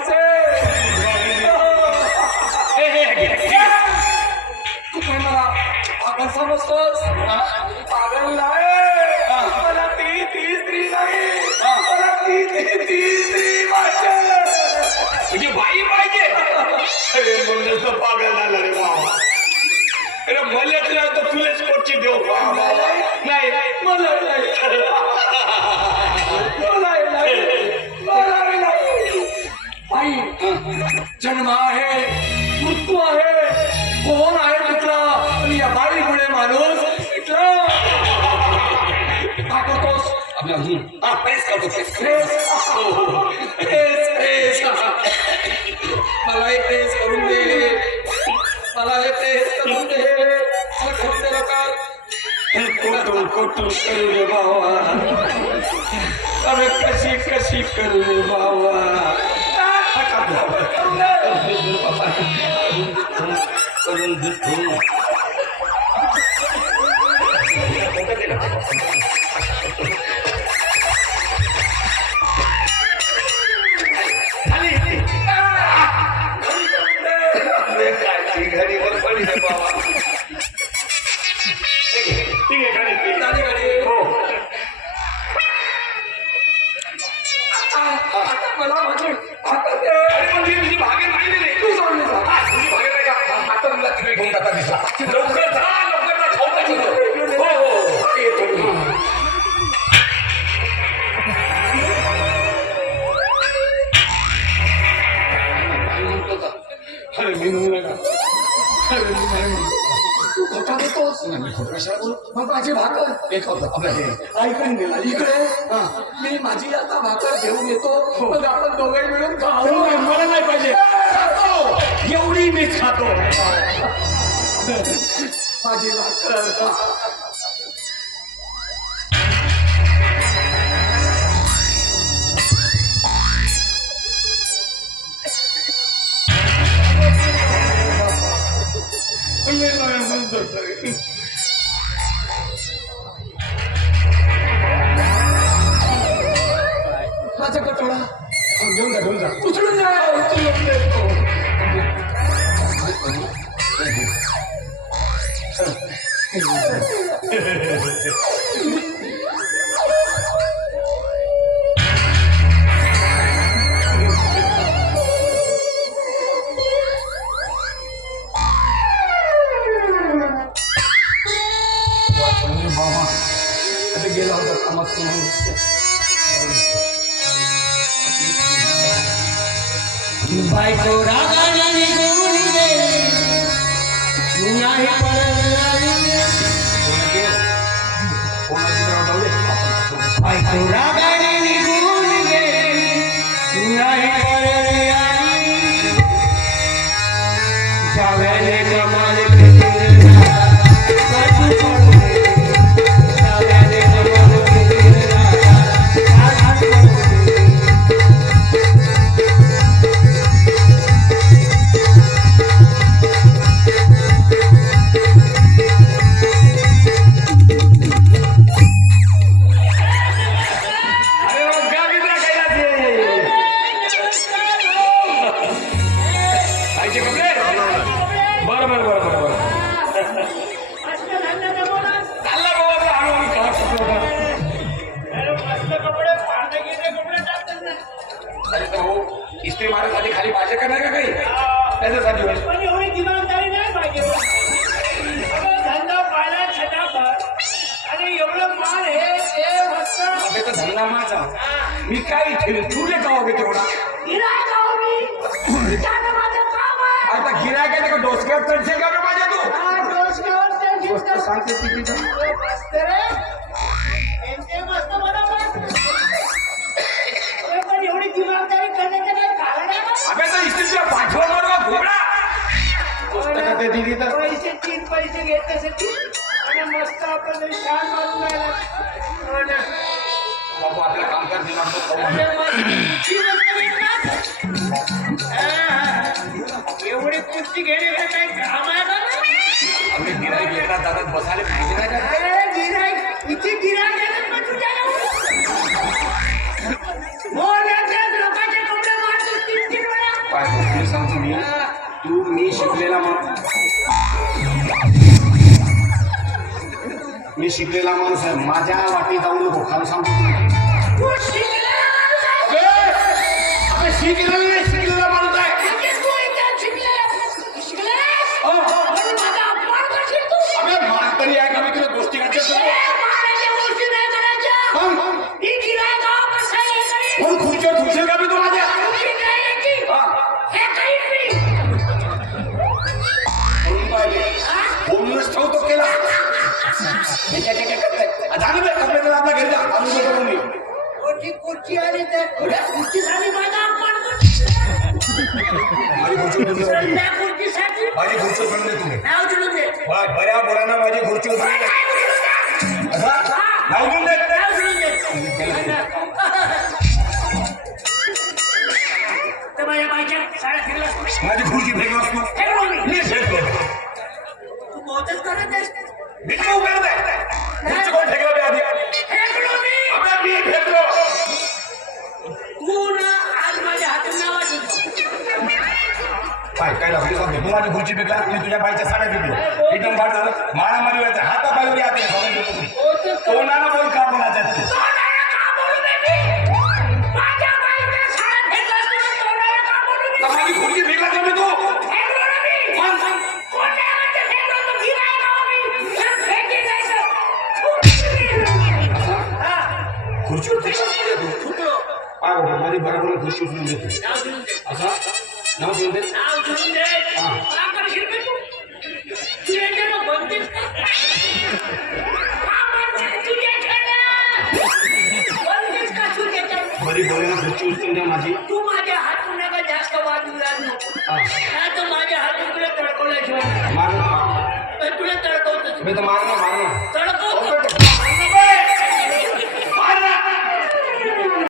असे तू काय मला पागल समजतोस? पागल नाही, मला ती स्त्री नाही, मला ती स्त्री पाहिजे. म्हणजे बाई पाहिजे. अरे म्हणूनच तो पागल झाला रे बाबा. अरे मलाच नाही तर तुलाच कोणची देऊ बाबा. नाही मला नाही, आई जन्म आहे, मृत्यू आहे, कोण आहे कुठला, आणि या बाळीमुळे माणूस इथला काय करतोस? आपल्या प्रेस करतो प्रेस. मला एक प्रेस करून दे, मला एक प्रेस करून दे. मला करून दे लवकर. कोटू कर रे बाबा. अरे कशी कशी कर रे बाबा. करून देतो. घडीवर पडी रे बाबा. ठीक आहे घडी. हो मला माझी तुझी भागे नाही रे. तू सोडली जा. तुझी भागे नाही का? आता तुला तिकडे घेऊन जाता दिसला. लवकर जा खाऊ टाकू. हो येतो. अरे मी म्हणू नका. तू खोटा देतोस. मग माझी भाकर एक होतं आपलं हे ऐकून गेला इकडे. मी माझी आता भाकर घेऊन येतो, मग आपण दोघे मिळून खाऊ. मला नाही पाहिजे. एवढी मी खातो. माझी भाकर माझा कटोळा घेऊन जा. उचलून जा. उचलून देतो. बाबा आता गेला होता कामात. बायको रागाने निघून गेली, नाही बायको रागाने निघून गेली, नाही परत आली. जाव्याने कमाल इस्त्री मारण्यासाठी खाली पाहिजे का नाही का काही त्याच्यासाठी पण एवढी जबाबदारी नाही पाहिजे. धंदा पाहिला छटाफट आणि एवढं माल हे ते मस्त. अबे तर धंदा माझा. मी काय ठेवले तुले गाव तेवढा. गिऱ्हाईक आहो मी. त्यानं माझं काम आहे. आता गिरायक आहे का डोसक्यात चढशील का माझ्या तू. हा, डोसक्यावर ते गोष्ट दिसतं. सांगते किती ते मस्त रे. त्यांचे मस्त बरोबर. पण एवढी जबाबदारी करण्याचं काही कारण आहे का? अबे तर इस्त्रीच्या पाठवणार का घोडा. पुस्तकात ते दिली तर पैसे 3 पैसे घेण्यासाठी आणि मस्त आपण छान मारून राहिला. हो ना. बाबू आपल्या कामकाज दिला अरे मस्त कुस्ती मस्त घेतला. एवढी कुस्ती घेण्याचं काही काम आहे का? आपले गिराईक येतात जातात बसायला पाहिजे नाही का. अरे गिऱ्हाईक इथे गिऱ्हाईक येतात पण तुझ्या लोकांचे कपडे मारतो 3-3 वेळा. काय तुला सांगतो मी शिकलेला मी शिकलेला माणूस आहे. माझ्या वाटी जाऊ नको खाली सांगतो तू शिकलेला माणूस आहे. अबे शिकलेला नाही, शिकलेला माणूस आहे. म्हणजे तू इथे शिकलेलास? हो. म्हणून माझा अपमान करशील तू? अबे म्हातारी आहे का मी तुला गोष्टी ए, करते मारायच्या गोष्टी नाही करायच्या. ही गिऱ्हाईकावर कसं हे करीन? पण खुर्चीवर खुर्शील का मी तू माझ्या तुझी नाही याची. हा. हे करीन मी. म्हणून पाहिजे बोलूनच ठेवतो केला जाणं बे कपडे तर आपल्या घरी जा आम्ही भेटतो मी मोठी खुर्ची आली तर खुर्चीसाठी माझा अपमान करशील. माझी खुर्ची उचलून दे. त्या खुर्चीसाठी माझी खुर्ची उचलून दे तुम्ही नाव दिलं दे. बऱ्या बोलांना माझी खुर्ची उचलून दे असं नाव देऊन दे नाव दिलं दे. तर माझ्या बाईच्या साड्या फिरलास. माझी खुर्ची फेकलास तू फेकलो मी. मी फेकतो तू बहुतच करत आहेस. मी तू करत आहे खुर्ची कोण फेकला बे आधी फेकलो मी. अबे मी फेकलो तू ना आज माझ्या हातून नावाच काय लागली सांगतो तू माझी खुर्ची फेकला मी तुझ्या बाईच्या साड्या फेकलो एकदम बाद झालं मारामारी व्हायचं हाता पायवर आते तोंडानं बोल का बोलायचं ते माझ्या बाईच्या साड्या फेकलास तुला तोंडाला का बोलू मी? तर माझी खुर्ची फेकला का मी तू फेकलो ना मी. कोण नाही म्हणते फेकलो तर गिऱ्हाईकावर मी. जर फेकी नाही तर हा. खुर्चीवर फेकला तू फुटलो. काय होतं माझी बरोबर खुर्ची उचलून देतो नाव देऊन दे. असा नाव देऊन दे नाव देऊन दे. हा. का करशील बे तू? तू याच्यानं बनतेस का? हा बनतेस तुझ्याच्यानं. बनतेस का तुझ्याच्यानं? बरी बोलायला खुर्ची उचलून द्या माझी तू माझ्या हातून नका जास्त वाजू नको. हा नाही तर माझ्या हातून तुला तडकवल्याशिवाय मार तुला तडकवतो. मी तर मारणार